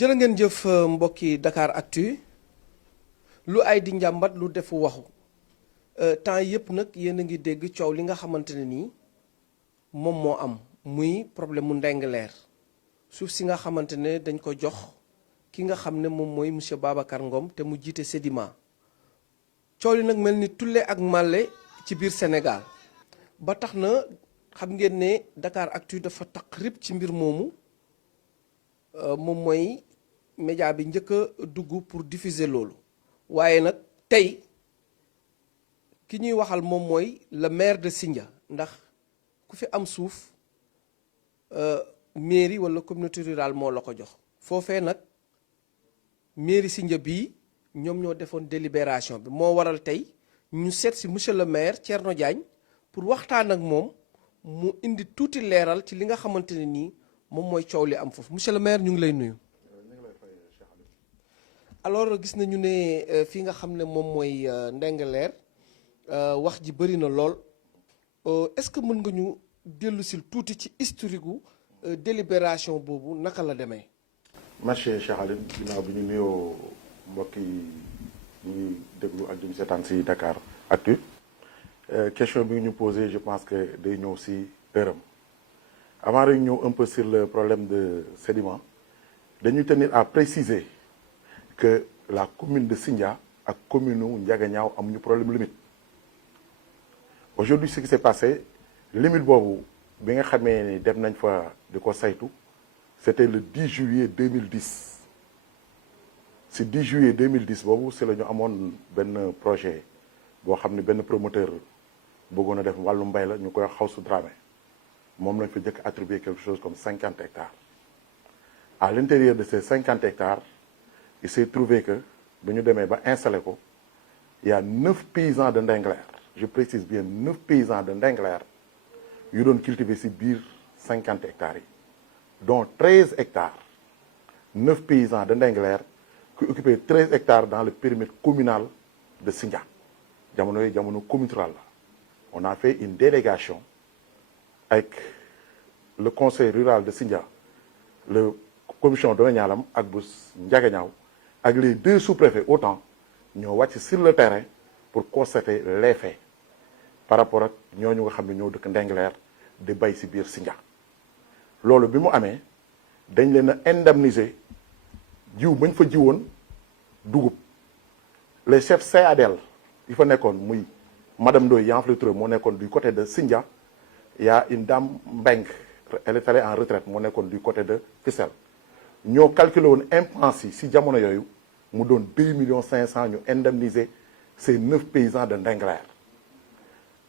jërë ngeen jëf mbokki Dakar Actu lu ay di njàmbat lu defu waxu temps yëpp nag yéen a ngi dégg coow li nga xamante ne nii moom moo am muy problème mu Ndingler suuf si nga xamante ne dañ ko jox ki nga xam ne moom mooy monsieur Babacar Ngom te mu jiite Sedima coow li nag mel ni tulle ak màlle ci biir Sénégal ba tax na xam ngeen ne Dakar Actu dafa taq rib ci mbir moomu moom mooy média bi njëkk a dugg pour diffuser loolu waaye nag tey ki ñuy waxal moom mooy le maire de Sindia ndax ku fi am suuf mairie wala communauté rurale moo la ko jox foofee nag mairie Sindia bii ñoom ñoo defoon délibération bi moo waral tey ñu seet si monsieur le maire Thierno Diagne pour waxtaan ak moom mu indi tuuti leeral ci li nga xamante ne nii moom mooy coow li am foofu monsieur le maire ñu ngi lay nuyu. alors gis nañu ne fii nga xam ne moom mooy Ndingler wax ji bëri na lool est-ce que mën nga ñu dellu sil tuuti ci historique gu délibération boobu naka la demee. merci Cheikh Aline ginnaaw bi ñu nuyoo mbokk yi ñuy déglu ak ñu seetaan si Dakar Actu question bi ñu posé je pense que day ñëw si heure am avant de ñëw un peu sur le problème de Sedima dañuy tenir à préciser que la commune de Sindia ak commune u Ndiaganiao amuñu problème limite aujourd'hui ce qui s'est passé limite boobu bi nga xamee ni dem nañ fa di ko saytu c'était le 10 juillet 2010 si 10 juillet 2010 boobu si la ñu amoon benn projet boo xam ne benn promoteur bëggoon a def wàllu mbay la ñu koy Xawsu Dramé moom lañ fa jëkk attribuer quelque chose comme 50 hectares à l'intérieur de ces 50 hectares il s'est trouvé que bu ñu demee ba installé ko il y a 9 paysans de Ndingler je précise bien 9 paysans de Ndingler yu doon cultiver ci biir 50 hectares yi dont 13 hectares 9 paysans de Ndingler qui occupaient 13 hectares dans le périmètre communal de Sindia jamono yooyu jamono commune rurale la on a fait une délégation avec le conseil rural de Sindia le commission domaniale ak bu Ndiaganiao ak les 2 sous-préfets autant ñoo wàcc sur le terrain pour constater les faits par rapport ak ñooñu nga xam ne ñoo dëkk Ndingler di bay ci biir Sindia loolu bi mu amee dañ leen a indemniser jiw bañ fa jiwoon dugub les chefs CADL yi fa nekkoon muy madame Ndoye Yanflé Touré moo nekkoon du côté de Sindia il y a une dame Mbeng elle est allée en retraite moo nekkoon du côté de Fissel ñoo calculé woon impense yi si jamono yooyu mu doon 2,5 millions ñu indemniser ces 9 paysans de Ndingler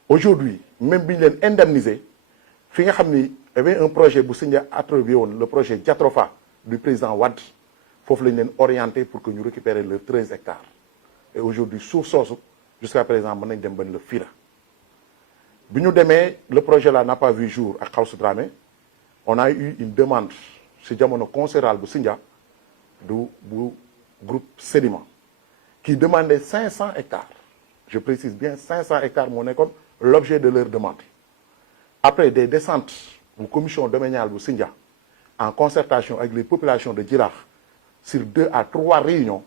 aujourd'hui même bi ñu leen indemniser fi nga xam ni y avait un projet bu Sindia attribué woon le projet Diatrofa du président Wade foofu lañ leen orienté pour que ñu récupérer leurs 13 hectares et aujourd'hui suuf soosu jusqu'à présent mën nañ dem ban la fii la bi ñu demee le projet là n'a pas vu jour ak Xawsu Dramé on a eu une demande si jamono conseil rural bu Sindia bu groupe Sedima qui demandait 500 hectares je précise bien 500 hectares moo nekkoon l'objet de leur demande après des descentes bu commission domaniale bu Sindia en concertation avec les populations de Djilakh sur 2 à 3 réunions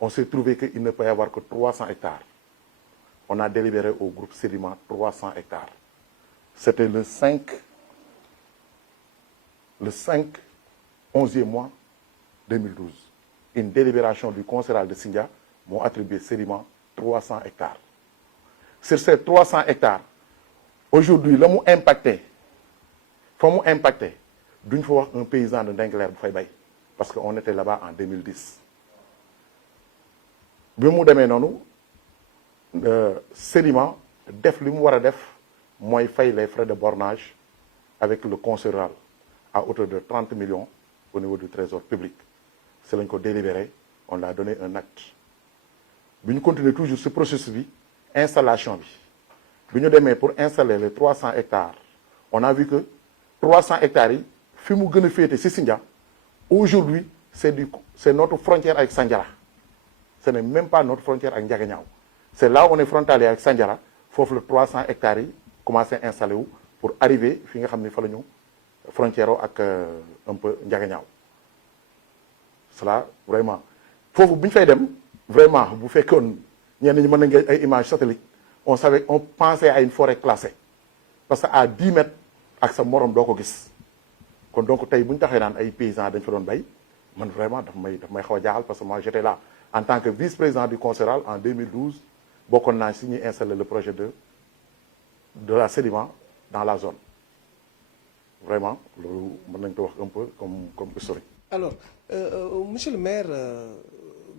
on s'est trouvé qu'il ne peut y avoir que 300 hectares on a délibéré au groupe Sedima 300 hectares c'était le 11e mois 2012 une délibération du conseil rural de Sindia moo attribué Sedima 300 hectares sur ces 300 hectares aujourd'hui la mu impacté fa mu impacté duñ fa wax un paysan de Ndingler bu fay bay parce que on était là-bas en 2010 bi mu demee noonu Sedima def li mu war a def mooy fay les frais de bornage avec le conseil rural à hauteur de 30 millions au niveau du trésor public c'est lañ ko délibéré on l'a donné un acte bi ñu continuer toujours ce processus bi installation bi ñu demee pour installer les 300 hectares on a vu que 300 hectares yi fi mu gën a féete ci Sindia aujourd'hui c'est notre frontière avec Sandiara ce n'est même pas notre frontière ak Ndiaganiao c'est là où on est frontalier avec Sandiara foofu la 300 hectares yi commencé installé wu pour arriver fi nga xam ne fa la ñu frontière ak un peu Ndiaganiao cela vraiment foofu bu ñu fay dem vraiment bu fekkoon ñenn ñi mën nañ ay images satellites on pensait à une forêt classée parce que à 10 mètres ak sa morom doo ko gis kon donc tey bu ñu taxee naan ay paysans dañ fa doon bay man vraiment daf may xaw a jaaxal parce que moi j'étais là en tant que vice-président du conseil rural en 2012 bokkoon naa si ñuy installer le projet de la sédiment dans la zone vraiment loolu mën nañ ko wax un peu comme historique. alors monsieur le maire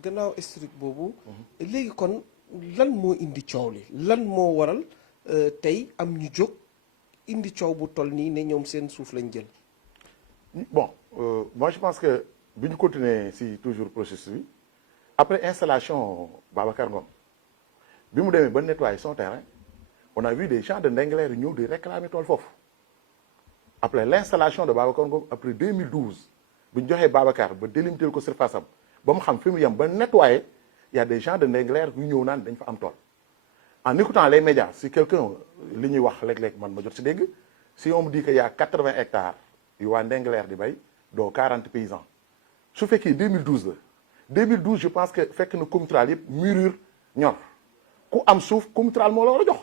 gannaaw historique boobu. léegi kon lan moo indi coow li lan moo waral tey am ñu jóg indi coow bu toll nii ne ñoom seen suuf lañ jël. bon moi je pense que bi ñu continuer si toujours processus bi après installation Babacar Ngom bi mu demee ba nettoyer son terrain on a vu des gens de Ndingler ñëw di réclamer tool foofu après l'installation de Babacar Ngom après 2012 bu ñu joxee Babacar ba délimiter ko surface am ba mu xam fi mu yem ba nettoyer il y a des gens de Ndingler yu ñëw naan dañ fa am tool en écoutant les médias si quelqu'un li ñuy wax léeg-léeg man ma jot si dégg si on me dit que y a 80 hectares yu waa Ndingler di bay dont 40 paysans su fekkee 2012 la 2012 je pense que fekk na Comitral yëpp mûrir ñor ku am suuf Comitral moo la war a jox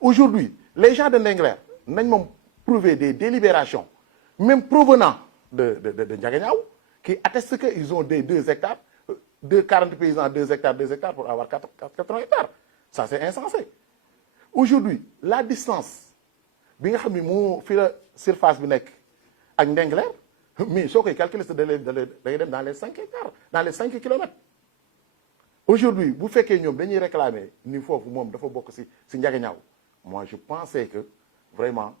aujourd'hui les gens de Ndingler nañ moom prouver des délibérations même provenant de Ndiaganiao qui attestent que ils ont des 2 hectares 40 paysans 2 hectares pour avoir 80 hectares ça c'est insensé aujourd'hui la distance bi nga xam ni moo fi la surface bi nekk ak Ndingler mais soo koy calculer c'est day dem dans les 5 hectares dans les 5 kilomètres aujourd'hui bu fekkee ñoom dañuy réclamer ni foofu moom dafa bokk si Ndiaganiao moi je pensais que vraiment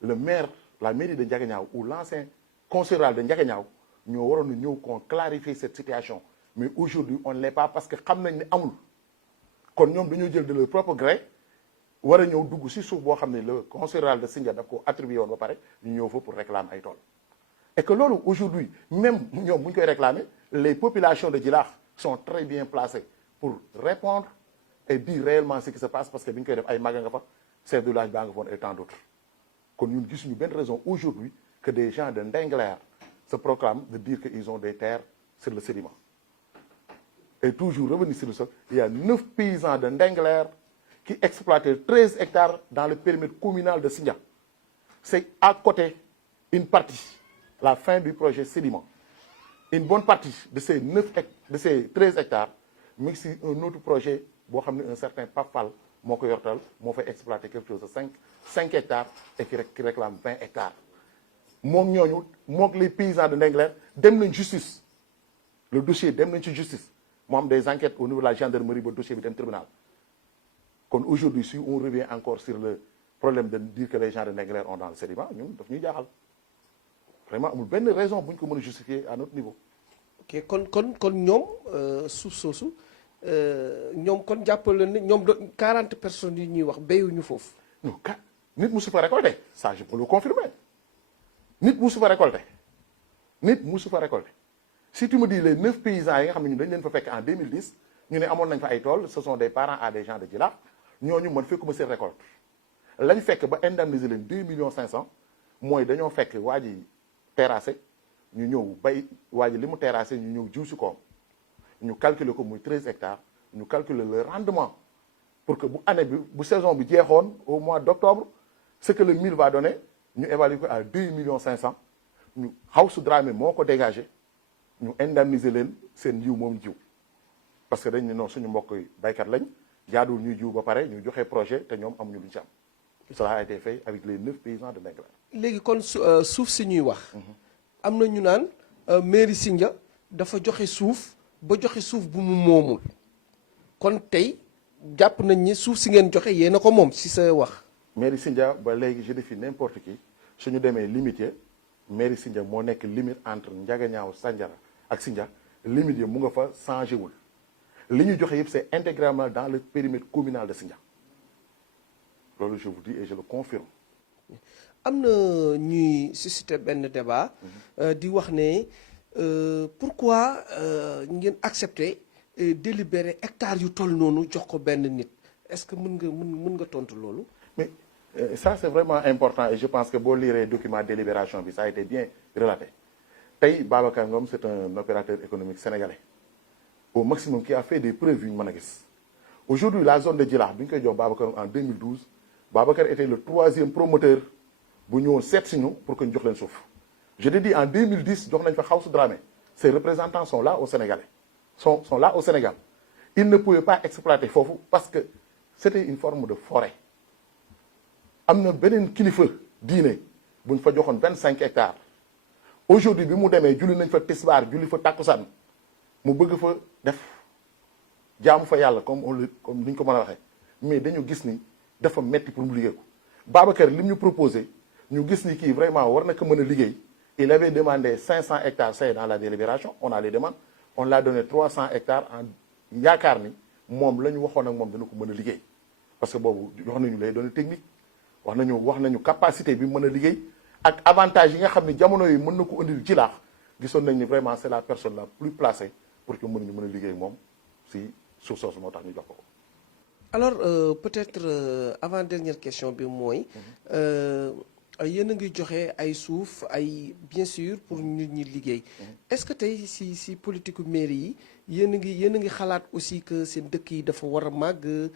le maire la mairie de Ndiaganiao ou l'ancien conseil rural de Ndiaganiao ñoo waroon na ñëw qu'on clarifie cette situation mais aujourd'hui on ne l'est pas parce que xam nañ ne amul kon ñoom dañoo jël de leur propre gré war a ñëw dugg si suuf boo xam ne le conseil rural de Sindia daf ko attribué woon ba pare ñu ñëw fa pour réclamer ay tool et que loolu aujourd'hui même ñoom bu ñu koy réclamer les populations de Djilakh sont très bien placées pour répondre et dire réellement ce qui se passe parce que bi ñu koy def ay maga nga fa chef de village baa nga foon et tant d'autres kon ñun gisuñu benn raison aujourd'hui que des gens de Ndingler se proclament de dire qu'ils ont des terres sur le sédiment et toujours revenir sur le sol il y a 9 paysans de Ndingler qui exploitaient 13 hectares dans le périmètre communal de Sindia c'est à côté une partie la fin du projet sédiment une bonne partie de ces 13 hectares mu ngi si un autre projet boo xam ne un certain Papal moo ko yortal moo fay exploiter quelque chose de 5 hectares et qui réclame 20 hectares moom ñooñu mook les paysans de Ndingler dem nañ justice le dossier dem nañ ci justice mu am des enquêtes au niveau de la gendarmerie ba dossier bi dem tribunal kon aujourd'hui si on revient encore sur le problème de dire que les gens de Ndingler ont dans le sédiment ñun daf ñuy jaaxal vraiment amul benn raison bu ñu ko mën a justifier à notre niveau. ok kon ñoom suuf soosu ñoom kon jàppale ne ñoom 40 personnes yi ñuy wax béyuñu foofu. non nit musu fa récolter ça je peux le confirmer nit musu fa récolter si tu me dis les 9 paysans yi nga xam ne ñun dañ leen fa fekk en 2010 ñu ne amoon nañ fa ay tool ce sont des parents à des gens de Djilakh ñooñu man fekkuma seen récolte lañ fekk ba indemniser leen 2 millions 500 mooy dañoo fekk waa ji terrassé ñu ñëw bay waa ji li mu terrassé ñu ñëw jiw si koom ñu calculer ko muy 13 hectares ñu calculer le rendement pour que bu année bi bu saison bi jeexoon au mois d'octobre ce que le mil va donner ñu évaluer ko à 2 millions 500 ñu Hawsu Dramé moo ko dégagé ñu indemniser leen seen jiw moom jiw parce que dañ ne non suñu mbokk yi baykat lañ jaaduwul ñuy jiw ba pare ñu joxe projet te ñoom amuñu luñ ci am cela a été fait avec les 9 paysans de Ndingler. léegi kon suuf si ñuy wax. am na ñu naan mairie Sindia dafa joxe suuf ba joxe suuf bu mu moomul kon tey jàpp nañ ni suuf si ngeen joxe yéen a ko moom si sa wax. mairie Sindia ba léegi je défie n'importe qui suñu demee limité mairie Sindia moo nekk limite entre Ndiaganiao Sandiara ak Sindia limite yi mu nga fa changé wul li ñu joxe yëpp c'est intégralement dans le périmètre communal de Sindia loolu je vous dis et je le confirme. am na ñuy susciter benn débat di wax ne pourquoi ngeen accepter délibérer hectares yu toll noonu jox ko benn nit est-ce que mën nga tontu loolu. mais ça c'est vraiment important et je pense que boo liree document délibération bi ça a été bien relaté tey Babacar Ngom c'est un opérateur économique sénégalais au maximum qui a fait des preuves yu ñu mën a gis. Aujourd'hui la zone de Djilakh bi ñu koy jox Babacar en 2012 Babacar était le 3e promoteur bu ñëwoon seet si ñu pour que ñu jox leen suuf. Je te dis en 2010 jox nañ fa Xawsu Dramé ses représentants sont là au Sénégal sont là au Sénégal ils ne pouvaient pas exploiter foofu parce que c'était une forme de forêt. am na beneen kilifa diine bu ñu fa joxoon 25 hectares aujourd'hui bi mu demee julli nañ fa tisbaar julli fa takkusaan mu bëgg fa def jaamu fa yàlla comme ni ñu ko mën a waxee mais dañu gis ni dafa metti pour mu liggéey ko. Babacar li ñu proposé ñu gis ni kii vraiment war na ko mën a liggéey. Il avait demandé 500 hectares, c'est dans la délibération, on a les demandes, on l'a donné 300 hectares en yaakaar ni moom la ñu waxoon ak moom dana ko mën a liggéey parce que boobu wax nañu les données techniques wax nañu capacité bi mën a liggéey ak avantage yi nga xam ne jamono yi mën na ko indil Djilakh gisoon nañ ni vraiment c'est la personne la plus placée pour que mën a liggéey moom si suuf soosu moo tax ñu jox ko. Alors peut-être avant dernière question bi mooy. yéen a ngi joxe ay suuf ay bien sûr pour nit ñi liggéey est-ce que tey si politique mairie yi yéen a ngi xalaat aussi que seen dëkk yi dafa war a màgg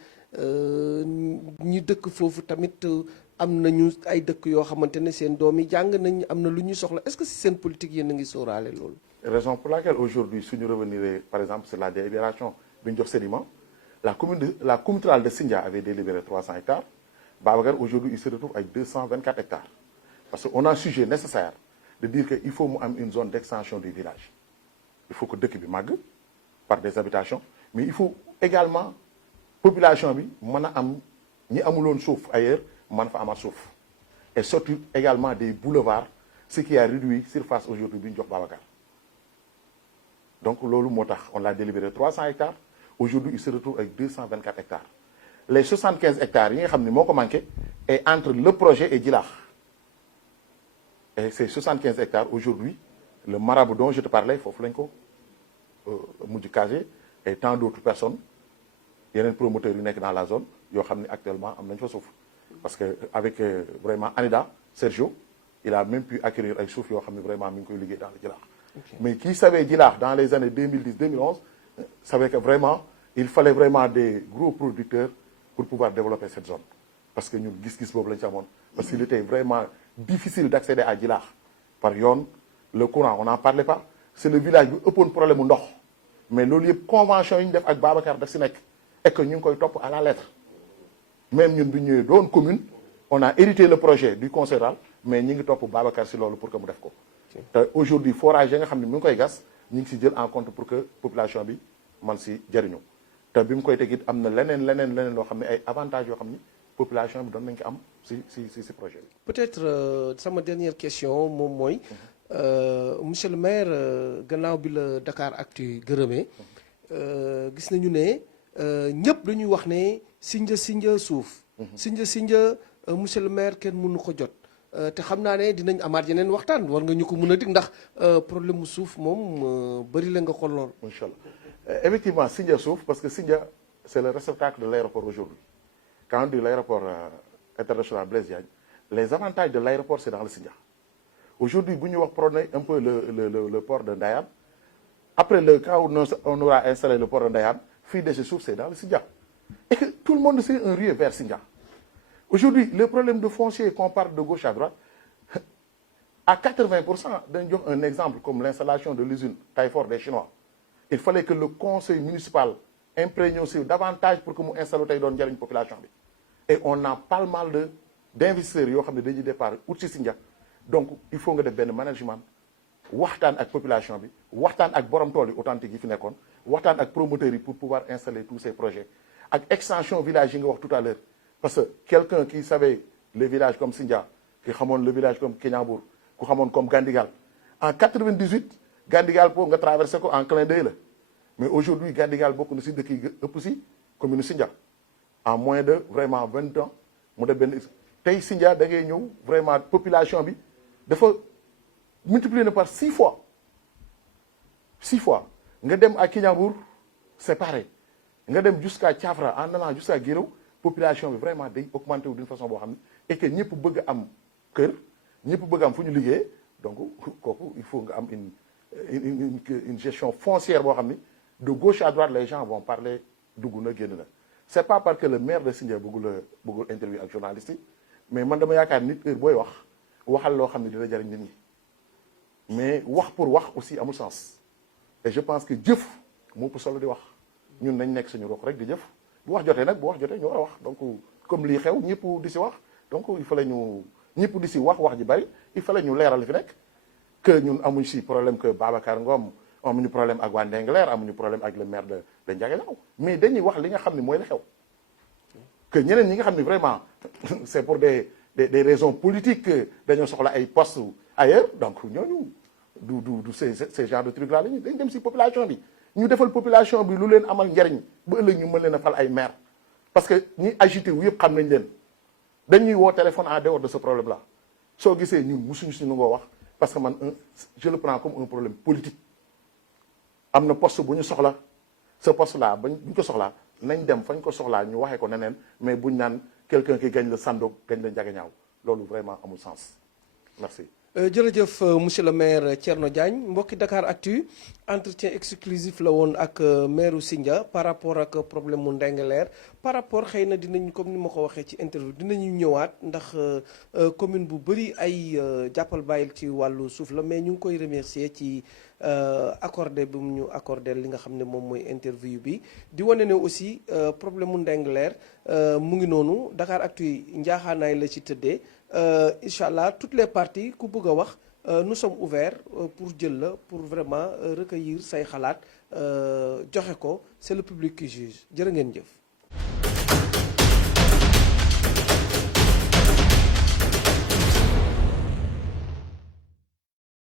ñi dëkk foofu tamit am nañu ay dëkk yoo xamante ne seen doom yi jàng nañ am na lu ñu soxla est-ce que si seen politique yéen a ngi sóoraale loolu. Raison pour laquelle aujourd'hui suñu revenir par exemple sur la délibération bi ñu jox Sédiment la commune rurale de Sindia avait délibéré 300 hectares. Babacar aujourd'hui il se retrouve avec 224 hectares parce qu'on a un sujet nécessaire de dire que il faut mu am une zone d'extension du village il faut que dëkk bi màgg par des habitations mais il faut également population bi mën a am ñi amuloon suuf ailleurs mën fa amaat suuf et surtout également des boulevards ce qui a réduit surface aujourd'hui bi ñu jox Babacar donc loolu moo tax on l'a délibéré 300 hectares aujourd'hui il se retrouve avec 224 hectares les 75 hectares yi nga xam ne moo ko manqué est entre le projet et Djilakh et ces 75 hectares aujourd'hui le marabout dont je te parlais foofu lañ ko mujj casé et tant d'autres personnes yeneen promoteurs yu nekk dans la zone yoo xam ne actuellement am nañ fa suuf parce que avec vraiment Anida Sergio il a même pu acquérir ay suuf yoo xam ne vraiment mi ngi koy liggéey dans le Djilakh mais qui savait Djilakh dans les années 2010 2011 savait que vraiment il fallait vraiment des gros producteurs pour pouvoir développer cette zone parce que ñun gis-gis boobu lañ ci amoon parce qu'il était vraiment difficile d'accéder à Djilakh par yoon le courant on n'en parlait pas c'est le village bi ëppoon problème mu ndox mais loolu yëpp convention yi ñu def ak Babacar daf si nekk et que ñu ngi koy topp à la lettre même ñun bi ñëwee doon commune on a hérité le projet du conseil rural mais ñi ngi topp Babacar si loolu pour que mu def ko te aujourd'hui forage yi nga xam ne mi ngi koy gas ñi ngi si jël en compte pour que population bi man si jëriñu te bi mu koy teg it am na leneen loo xam ne ay avantages yoo xam ni population bi doon nañ ko am si projet bi. peut-être sama dernière question moom mooy monsieur le maire gannaaw bi la Dakaractu gërëmee gis nañu ne ñëpp dañuy wax ne Sindia suuf. Sindia monsieur le maire kenn mënu ko jot. te xam naa ne dinañ amaat yeneen waxtaan war nga ñu ko mën a dig ndax problème mu suuf moom bëri la nga ko lool. incha allah effectivement Sindia suuf parce que Sindia c'est le réceptacle de l'aéroport aujourd'hui quand on dit l'aéroport international Blaise Diagne les avantages de l'aéroport c'est dans le Sindia aujourd'hui bu ñu wax prôner un peu le port de Ndayane après quand on aura installé le port de Ndayane fii de ce suuf c'est dans le Sindia et que tout le monde c'est un ruée vers Sindia. Aujourd'hui, le problème de foncier qu'on parle de gauche à droite, à 80%, dañ jox un exemple comme l'installation de l'usine Taïfor des Chinois. Il fallait que le conseil municipal imprègne aussi davantage pour que mu installe tey doon jariñ population bi. Et on a pas mal d'investisseurs yoo xam ne dañuy départ ut si Sindia. Donc il faut nga def benn management waxtaan ak population bi waxtaan ak borom tool yi authentique yi fi nekkoon waxtaan ak promoteurs yi pour pouvoir installer tous ces projets ak extension village yi nga wax tout à l'heure parce que quelqu'un qui savait le village comme Sindia qui xamoon le village comme Kéniambour ku xamoon comme Gandigal en 98 Gandigal pour nga traversé ko en clin d'œil la mais aujourd'hui Gandigal bokk na si dëkk yi ëpp si commune Sindia en moins de vraiment 20 ans mu def benn tey Sindia da ngay ñëw vraiment population bi dafa multiplier na par 6 fois nga dem à Kéniambour c'est pareil nga dem jusqu'à Thiafra en allant jusqu'à Guéréo population bi vraiment day augmenter wu d'une façon boo xam ne et que ñëpp bëgg am kër ñëpp bëgg am fu ñu liggéey donc kooku il faut nga am une gestion foncière boo xam ni de gauche à droite les gens vont parler dugg na génn na. c'est pas parce que le maire de Sindia bëggul interview ak journaliste yi mais man dama yaakaar nit heure booy waxal loo xam ne dina jariñ nit ñi mais wax pour wax aussi amul sens et je pense que jëf moo ëpp solo di wax ñun nañ nekk suñu roq rek di jëf bu wax jotee nag bu wax jotee ñu war a wax donc comme lii xew ñëpp di si wax donc il fallait ñu ñëpp di si wax ji bari il fallait ñu leeral li fi nekk que ñun amuñ si problème que Babacar Ngom amuñu problème ak waa Ndingler amuñu problème ak le maire de Ndiaganiao mais dañuy wax li nga xam ne mooy la xew que ñeneen ñi nga xam ne vraiment c'est pour des raisons politiques que dañoo soxla ay postes ailleurs donc ñooñu du ces genre de trucs là lañu dañ dem si population bi ñu defal population bi lu leen amal njariñ ba ëllëg ñu mën leen a fal ay maire parce que ñi agité wu yëpp xam nañ leen dañuy woo téléphone en dehors de ce problème là soo gisee ñun musuñu si nu ngoo wax parce que man je le prends comme un problème politique am na poste bu ñu soxla ce poste là buñ ko soxlaa nañ dem fañ ko soxlaa ñu waxee ko neneen mais buñ naan quelqu'un qui gagne le Sandock gagne le Ndiaganiao loolu vraiment amul sens merci. jërëjëf monsieur le maire Thierno Diagne mbokki Dakaractu entretien exclusif la woon ak maire Sindia par rapport ak problème mu Ndingler par rapport xëy na dinañ comme ni ma ko waxee ci interview dinañu ñëwaat ndax commune bu bëri ay jàppal bàyyil ci wàllu suuf la mais ñu ngi koy remercier ci accordé bi mu ñu accordé li nga xam ne moom mooy interview bi di wane ne aussi problème mu Ndingler mu ngi noonu Dakaractu njaaxaanaay la ci tëddee. Incha allah toutes les parties ku bëgg a wax nous sommes ouverts pour jël la pour vraiment recueillir say xalaat joxe ko c'est le public qui juge jërë ngeen jëf.